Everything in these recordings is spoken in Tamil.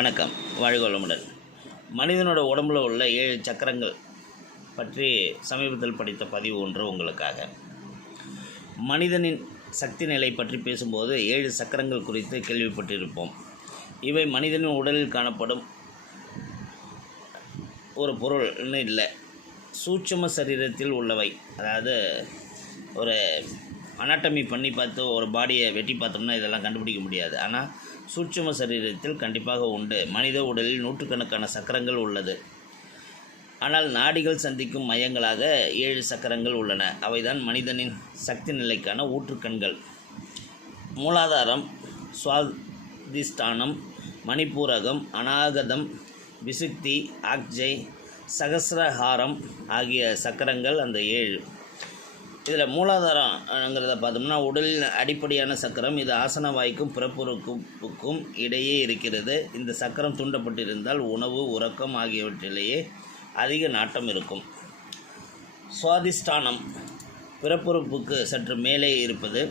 வணக்கம். வாழ்க வளமுடன். மனிதனோட உடம்புல உள்ள ஏழு சக்கரங்கள் பற்றி சமீபத்தில் படித்த பதிவு ஒன்று உங்களுக்காக. மனிதனின் சக்தி நிலை பற்றி பேசும்போது ஏழு சக்கரங்கள் குறித்து கேள்விப்பட்டிருப்போம். இவை மனிதனின் உடலில் காணப்படும் ஒரு பொருள்னு இல்லை. சூட்சம சரீரத்தில் உள்ளவை. அதாவது ஒரு அனாட்டமி பண்ணி பார்த்து ஒரு பாடியை வெட்டி பார்த்தோம்னா இதெல்லாம் கண்டுபிடிக்க முடியாது. ஆனால் சூட்சும சரீரத்தில் கண்டிப்பாக உண்டு. மனித உடலில் நூற்றுக்கணக்கான சக்கரங்கள் உள்ளது. ஆனால் நாடிகள் சந்திக்கும் மையங்களாக ஏழு சக்கரங்கள் உள்ளன. அவைதான் மனிதனின் சக்தி நிலைக்கான ஊற்றுக்கண்கள். மூலாதாரம் சுவாதிஷ்டானம் மணிப்பூரகம் அநாகதம் விசுக்தி ஆக்ஜை சகசிரஹாரம் ஆகிய சக்கரங்கள் அந்த ஏழு. இதில் மூலாதாரங்கிறத பார்த்தோம்னா உடலின் அடிப்படையான சக்கரம் இது ஆசன வாய்க்கும் பிறப்புறுப்புக்கும் இடையே இருக்கிறது. இந்த சக்கரம் தூண்டப்பட்டிருந்தால் உணவு உறக்கம் ஆகியவற்றிலேயே அதிக நாட்டம் இருக்கும். சுவாதிஷ்டானம் பிறப்புறுப்புக்கு சற்று மேலே இருப்பது.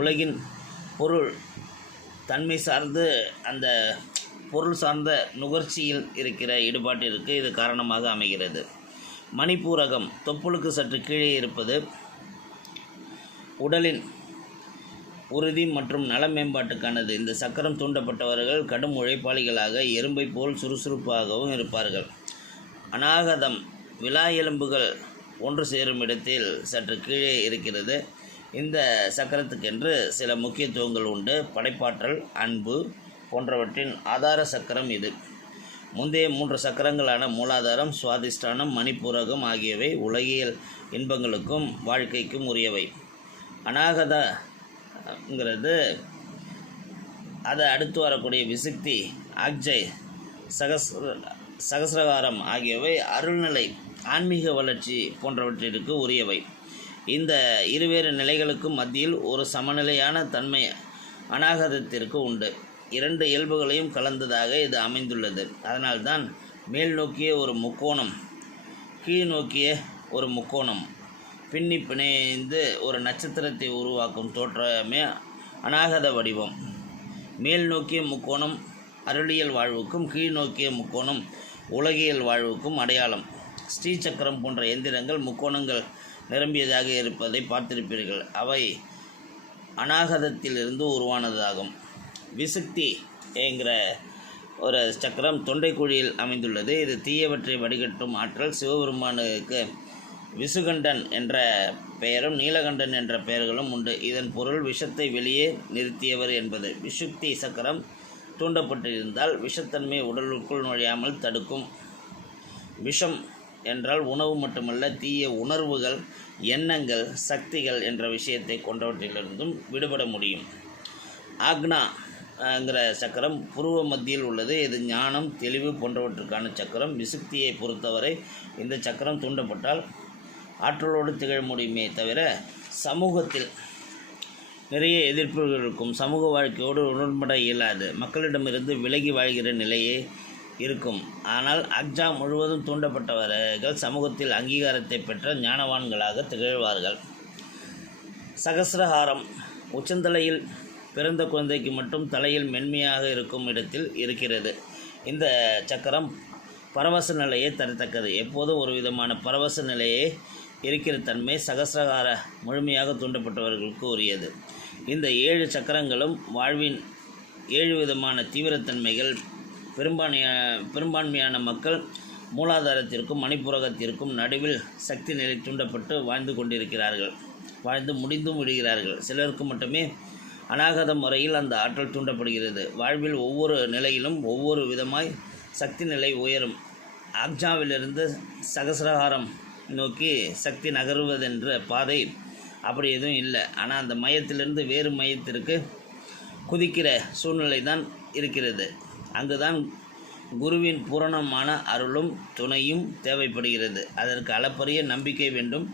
உலகின் பொருள் தன்மை சார்ந்து அந்த பொருள் சார்ந்த நுகர்ச்சியில் இருக்கிற ஈடுபாட்டிற்கு இது காரணமாக அமைகிறது. மணிப்பூரகம். தொப்புளுக்கு சற்று கீழே இருப்பது உடலின் உறுதி மற்றும் நல மேம்பாட்டுக்கானது. இந்த சக்கரம் தூண்டப்பட்டவர்கள் கடும் உழைப்பாளிகளாக எறும்பை போல் சுறுசுறுப்பாகவும் இருப்பார்கள். அநாகதம் விலா எலும்புகள் ஒன்று சேரும் இடத்தில் சற்று கீழே இருக்கிறது. இந்த சக்கரத்துக்கென்று சில முக்கியத்துவங்கள் உண்டு. படைப்பாற்றல் அன்பு போன்றவற்றின் ஆதார சக்கரம் இது. முந்தைய மூன்று சக்கரங்களான மூலாதாரம் சுவாதிஷ்டானம் மணிப்பூரகம் ஆகியவை உலகியல் இன்பங்களுக்கும் வாழ்க்கைக்கும் உரியவை. அநாகதங்கிறது அதை அடுத்து வரக்கூடிய விசுக்தி அக்ஜய் சகஸ்ர சகசிரகாரம் ஆகியவை அருள்நிலை ஆன்மீக வளர்ச்சி போன்றவற்றிற்கு உரியவை. இந்த இருவேறு நிலைகளுக்கும் மத்தியில் ஒரு சமநிலையான தன்மை அநாகதத்திற்கு உண்டு. இரண்டு இயல்புகளையும் கலந்ததாக இது அமைந்துள்ளது. அதனால்தான் மேல் நோக்கிய ஒரு முக்கோணம் கீழ் நோக்கிய ஒரு முக்கோணம். பின்னி பிணைந்து ஒரு நட்சத்திரத்தை உருவாக்கும் தோற்றமே அநாகத வடிவம். மேல் நோக்கிய முக்கோணம் அருளியல் வாழ்வுக்கும் கீழ் நோக்கிய முக்கோணம் உலகியல் வாழ்வுக்கும் அடையாளம். ஸ்ரீ சக்கரம் போன்ற எந்திரங்கள் முக்கோணங்கள் நிரம்பியதாக இருப்பதை பார்த்திருப்பீர்கள். அவை அநாகதத்திலிருந்து உருவானதாகும். விசுக்தி என்கிற ஒரு சக்கரம் தொண்டைக்குழியில் அமைந்துள்ளது. இது தீயவற்றை வடிகட்டும் ஆற்றல். சிவபெருமானுக்கு விசுகண்டன் என்ற பெயரும் நீலகண்டன் என்ற பெயர்களும் உண்டு. இதன் பொருள் விஷத்தை வெளியே நிறுத்தியவர் என்பது. விசுக்தி சக்கரம் தூண்டப்பட்டிருந்தால் விஷத்தன்மை உடலுக்குள் நுழையாமல் தடுக்கும். விஷம் என்றால் உணவு மட்டுமல்ல தீய உணர்வுகள் எண்ணங்கள் சக்திகள் என்ற விஷயத்தை கொண்டவற்றிலிருந்தும் விடுபட முடியும். ஆக்னா ங்கிற சக்கரம் புருவ மத்தியில் உள்ளது. இது ஞானம் தெளிவு போன்றவற்றுக்கான சக்கரம். விசுக்தியை பொறுத்தவரை இந்த சக்கரம் தூண்டப்பட்டால் ஆற்றலோடு திகழ முடியுமே தவிர சமூகத்தில் நிறைய எதிர்ப்புகள் இருக்கும். சமூக வாழ்க்கையோடு உடன்பட இயலாது. மக்களிடமிருந்து விலகி வாழ்கிற நிலையே இருக்கும். ஆனால் அக்ஜா முழுவதும் தூண்டப்பட்டவர்கள் சமூகத்தில் அங்கீகாரத்தை பெற்ற ஞானவான்களாக திகழ்வார்கள். சகசிரஹாரம் உச்சந்தலையில் பிறந்த குழந்தைக்கு மட்டும் தலையில் மென்மையாக இருக்கும் இடத்தில் இருக்கிறது. இந்த சக்கரம் பரவச நிலையை தரத்தக்கது. எப்போதும் ஒரு விதமான பரவச நிலையே இருக்கிற தன்மை சகசிரகார முழுமையாக தூண்டப்பட்டவர்களுக்கு உரியது இந்த ஏழு சக்கரங்களும் வாழ்வின் ஏழு விதமான தீவிரத்தன்மைகள் பெரும்பான்மைய பெரும்பான்மையான மக்கள் மூலாதாரத்திற்கும் மணிப்புரகத்திற்கும் நடுவில் சக்தி நிலை தூண்டப்பட்டு வாழ்ந்து கொண்டிருக்கிறார்கள். வாழ்ந்து முடிந்தும் விடுகிறார்கள். சிலருக்கு மட்டுமே அநாகத முறையில் அந்த ஆற்றல் தூண்டப்படுகிறது. வாழ்வில் ஒவ்வொரு நிலையிலும் ஒவ்வொரு விதமாய் சக்தி நிலை உயரும். ஆக்ஜாவிலிருந்து சகசிரகாரம் நோக்கி சக்தி நகருவதென்ற பாதை அப்படி எதுவும் இல்லை. ஆனால் அந்த மையத்திலிருந்து வேறு மையத்திற்கு குதிக்கிற சூழ்நிலை தான் இருக்கிறது. அங்குதான் குருவின் பூரணமான அருளும் துணையும் தேவைப்படுகிறது. அதற்கு அளப்பரிய நம்பிக்கை வேண்டும்.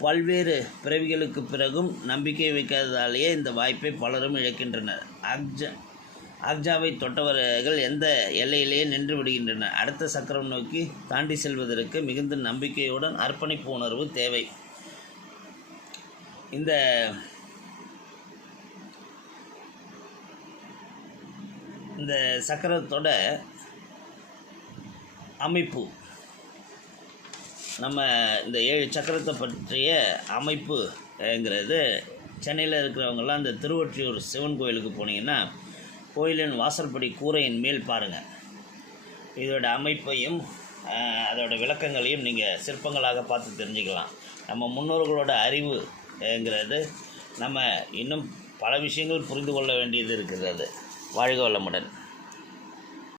பல்வேறு பிறவிகளுக்கு பிறகும் நம்பிக்கை வைக்காததாலேயே இந்த வாய்ப்பை பலரும் இழக்கின்றனர். அக்ஜா அக்ஜாவை தொட்டவர்கள் எந்த எல்லையிலேயே நின்று விடுகின்றனர். அடுத்த சக்கரம் நோக்கி தாண்டி செல்வதற்கு மிகுந்த நம்பிக்கையுடன் அர்ப்பணிப்பு உணர்வு தேவை. இந்த இந்த சக்கரத்தோட அமைப்பு நம்ம இந்த ஏழு சக்கரத்தை பற்றிய அமைப்புங்கிறது சென்னையில் இருக்கிறவங்கெல்லாம் இந்த திருவொற்றியூர் சிவன் கோயிலுக்கு போனீங்கன்னா கோயிலின் வாசல்படி கூரையின் மேல் பாருங்கள் இதோட அமைப்பையும் அதோட விளக்கங்களையும் நீங்கள் சிற்பங்களாக பார்த்து தெரிஞ்சுக்கலாம். நம்ம முன்னோர்களோட அறிவுங்கிறது நம்ம இன்னும் பல விஷயங்கள் புரிந்து கொள்ள வேண்டியது இருக்கிறது. வாழ்க வளமுடன்.